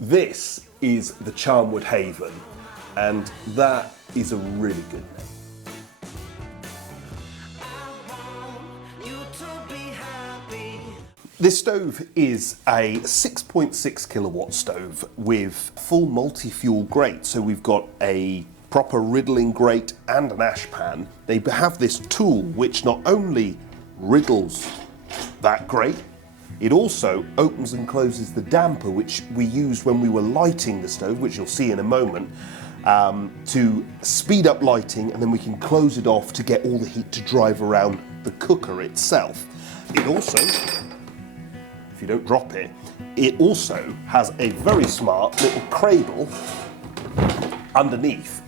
This is the Charnwood Haven, and that is a really good name. This stove is a 6.6 kilowatt stove with full multi-fuel grate. So we've got a proper riddling grate and an ash pan. They have this tool which not only riddles that grate, it also opens and closes the damper, which we used when we were lighting the stove, which you'll see in a moment, to speed up lighting, and then we can close it off to get all the heat to drive around the cooker itself. It also, if you don't drop it, it also has a very smart little cradle underneath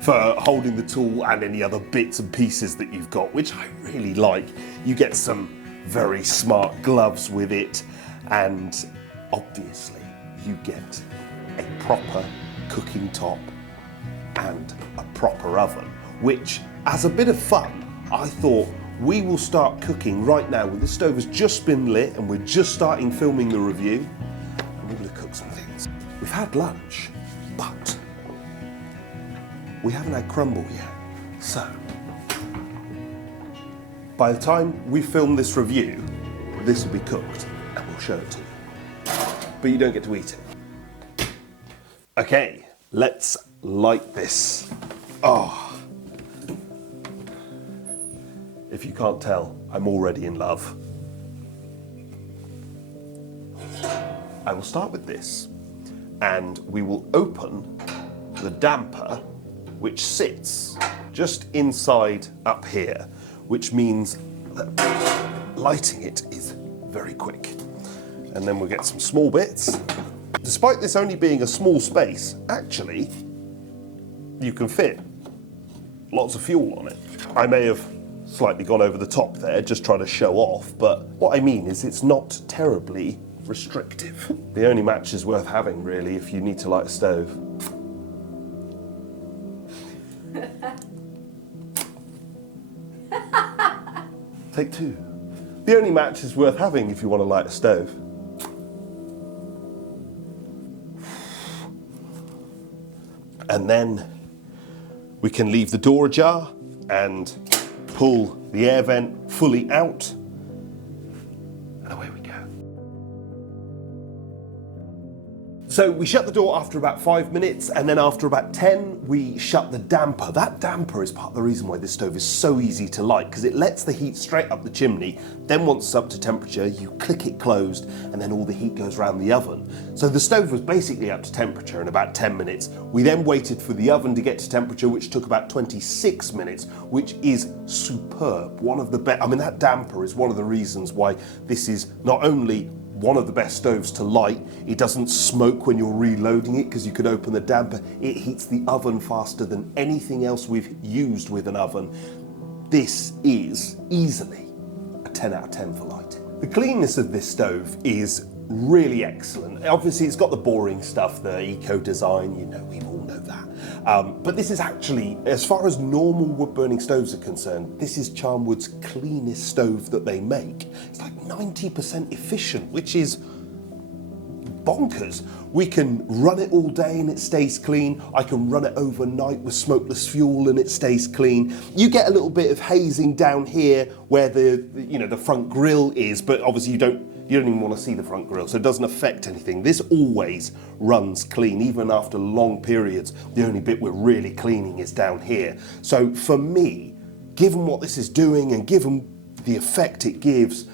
for holding the tool and any other bits and pieces that you've got, which I really like. You get some very smart gloves with it, and obviously you get a proper cooking top and a proper oven, which, as a bit of fun, I thought we will start cooking right now. This stove has just been lit and we're just starting filming the review, and we're going to cook some things. We've had lunch, but we haven't had crumble yet, so by the time we film this review, this will be cooked and we'll show it to you. But you don't get to eat it. Okay, let's light this. Oh, if you can't tell, I'm already in love. I will start with this, and we will open the damper, which sits just inside up here, which means that lighting it is very quick. And then we'll get some small bits. Despite this only being a small space, actually, you can fit lots of fuel on it. I may have slightly gone over the top there, just trying to show off, but what I mean is it's not terribly restrictive. The only match is worth having, really, if you need to light a stove. Take two. The only match is worth having if you want to light a stove. And then we can leave the door ajar and pull the air vent fully out. And away we go. So we shut the door after about 5 minutes, and then after about 10, we shut the damper. That damper is part of the reason why this stove is so easy to light, because it lets the heat straight up the chimney. Then once it's up to temperature, you click it closed, and then all the heat goes around the oven. So the stove was basically up to temperature in about 10 minutes. We then waited for the oven to get to temperature, which took about 26 minutes, which is superb. One of the best. I mean, that damper is one of the reasons why this is not only one of the best stoves to light. It doesn't smoke when you're reloading it because you can open the damper. It heats the oven faster than anything else we've used with an oven. This is easily a 10 out of 10 for lighting. The cleanness of this stove is really excellent. Obviously it's got the boring stuff, the eco design, you know, we all know that. But this is actually, as far as normal wood burning stoves are concerned, this is Charnwood's cleanest stove that they make. It's like 90% efficient, which is bonkers. We can run it all day and it stays clean. I can run it overnight with smokeless fuel and it stays clean. You get a little bit of hazing down here where the front grille is, but obviously you don't even want to see the front grille, so it doesn't affect anything. This always runs clean, even after long periods. The only bit we're really cleaning is down here. So for me, given what this is doing and given the effect it gives,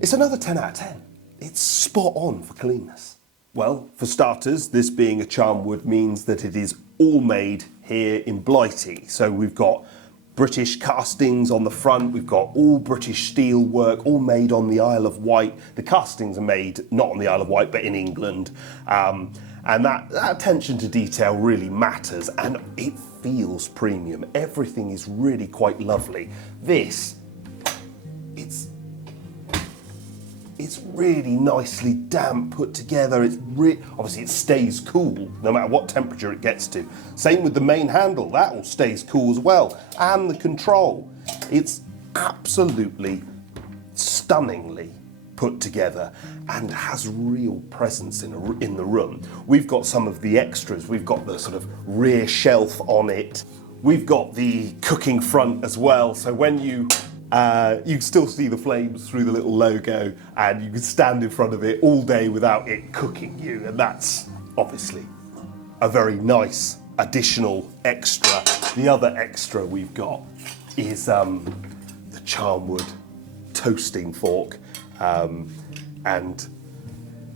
it's another 10 out of 10. It's spot on for cleanness. Well, for starters, this being a Charnwood means that it is all made here in Blighty. So we've got British castings on the front, we've got all British steel work, all made on the Isle of Wight. The castings are made not on the Isle of Wight, but in England. And that attention to detail really matters, and it feels premium. Everything is really quite lovely. This, it's really nicely damp put together. Obviously it stays cool no matter what temperature it gets to. Same with the main handle, that all stays cool as well. And the control. It's absolutely stunningly put together and has real presence in the room. We've got some of the extras. We've got the sort of rear shelf on it. We've got the cooking front as well. So when you can still see the flames through the little logo, and you can stand in front of it all day without it cooking you. And that's obviously a very nice additional extra. The other extra we've got is the Charnwood toasting fork. And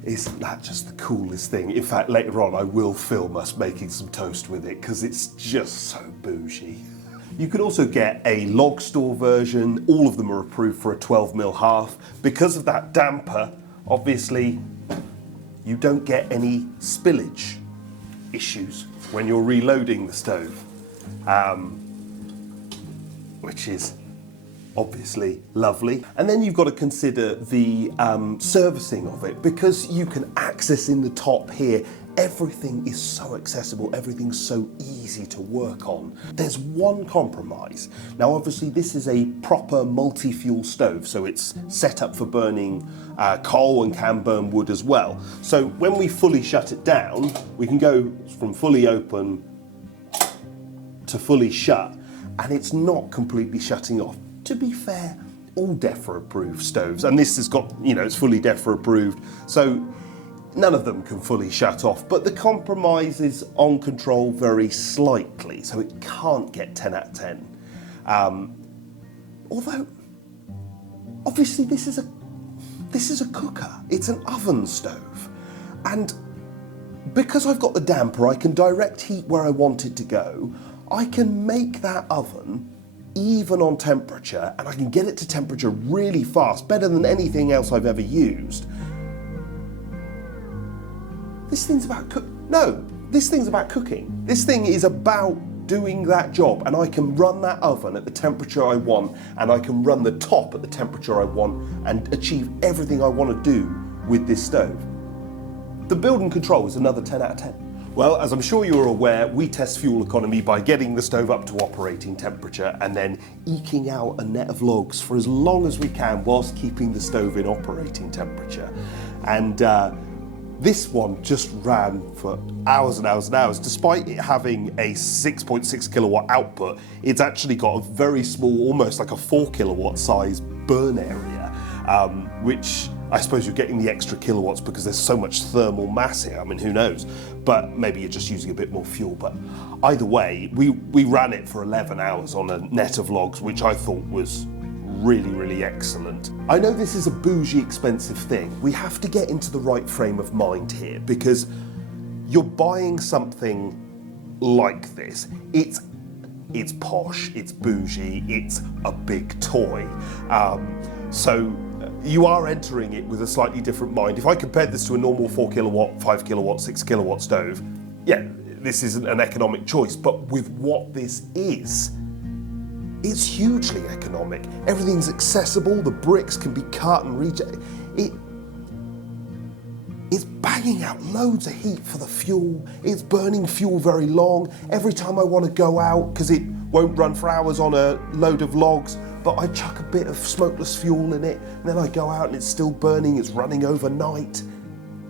isn't that just the coolest thing? In fact, later on I will film us making some toast with it because it's just so bougie. You can also get a log store version. All of them are approved for a 12mm half. Because of that damper, obviously, you don't get any spillage issues when you're reloading the stove, which is obviously lovely. And then you've got to consider the servicing of it, because you can access in the top here. Everything is so accessible, everything's so easy to work on. There's one compromise. Now obviously this is a proper multi-fuel stove, so it's set up for burning coal and can burn wood as well. So when we fully shut it down, we can go from fully open to fully shut, and it's not completely shutting off. To be fair, all DEFRA approved stoves, and this has got, it's fully DEFRA approved, so none of them can fully shut off, but the compromise is on control very slightly, so it can't get 10 out of 10. Although, obviously this is a cooker, it's an oven stove, and because I've got the damper, I can direct heat where I want it to go. I can make that oven even on temperature, and I can get it to temperature really fast, better than anything else I've ever used. This thing's about this thing's about cooking. This thing is about doing that job, and I can run that oven at the temperature I want, and I can run the top at the temperature I want, and achieve everything I want to do with this stove. The build and control is another 10 out of 10. Well, as I'm sure you're aware, we test fuel economy by getting the stove up to operating temperature and then eking out a net of logs for as long as we can whilst keeping the stove in operating temperature. And this one just ran for hours and hours and hours. Despite it having a 6.6 kilowatt output, it's actually got a very small, almost like a 4 kilowatt size burn area, which I suppose you're getting the extra kilowatts because there's so much thermal mass here. I mean, who knows? But maybe you're just using a bit more fuel. But either way, we ran it for 11 hours on a net of logs, which I thought was really, really excellent. I know this is a bougie, expensive thing. We have to get into the right frame of mind here, because you're buying something like this. It's posh, it's bougie, it's a big toy. So you are entering it with a slightly different mind. If I compared this to a normal 4 kilowatt, 5 kilowatt, 6 kilowatt stove, yeah, this isn't an economic choice, but with what this is, it's hugely economic. Everything's accessible, the bricks can be cut and reach. It's banging out loads of heat for the fuel. It's burning fuel very long. Every time I want to go out, because it won't run for hours on a load of logs, but I chuck a bit of smokeless fuel in it, and then I go out and it's still burning, it's running overnight.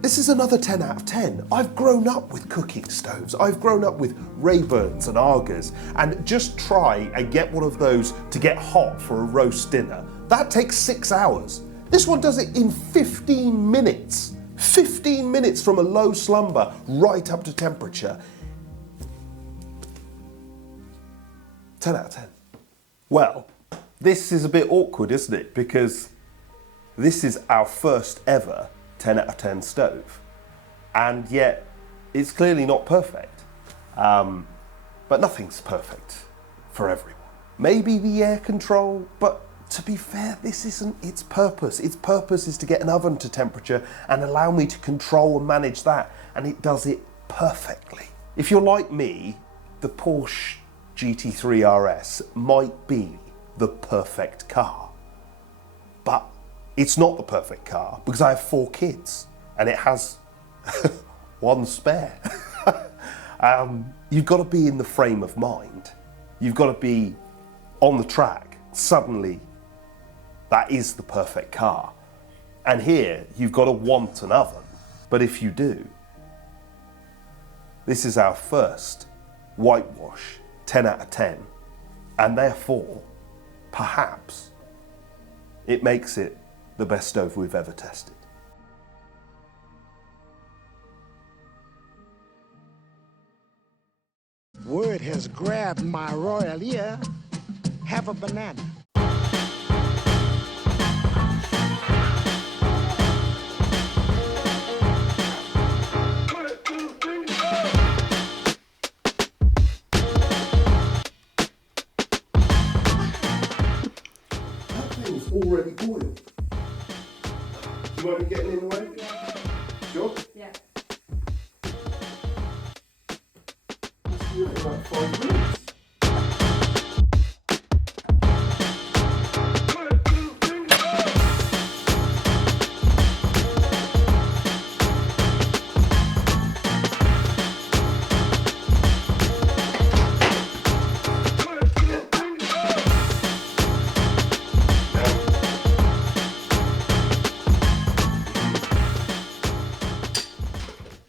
This is another 10 out of 10. I've grown up with cooking stoves. I've grown up with Rayburns and Argas, and just try and get one of those to get hot for a roast dinner. That takes 6 hours. This one does it in 15 minutes. 15 minutes from a low slumber right up to temperature. 10 out of 10. Well, this is a bit awkward, isn't it? Because this is our first ever 10 out of 10 stove, and yet it's clearly not perfect. But nothing's perfect for everyone. Maybe the air control, but to be fair, this isn't its purpose. Its purpose is to get an oven to temperature and allow me to control and manage that, and it does it perfectly. If you're like me, the Porsche GT3 RS might be the perfect car, but it's not the perfect car because I have 4 kids and it has one spare. You've got to be in the frame of mind. You've got to be on the track. Suddenly, that is the perfect car. And here, you've got to want an oven. But if you do, this is our first whitewash, 10 out of 10. And therefore, perhaps, it makes it the best stove we've ever tested. Word has grabbed my royal ear. Have a banana. That thing's already boiled. Do you mind me getting in the way? Sure? Yeah. It's really about 5 minutes.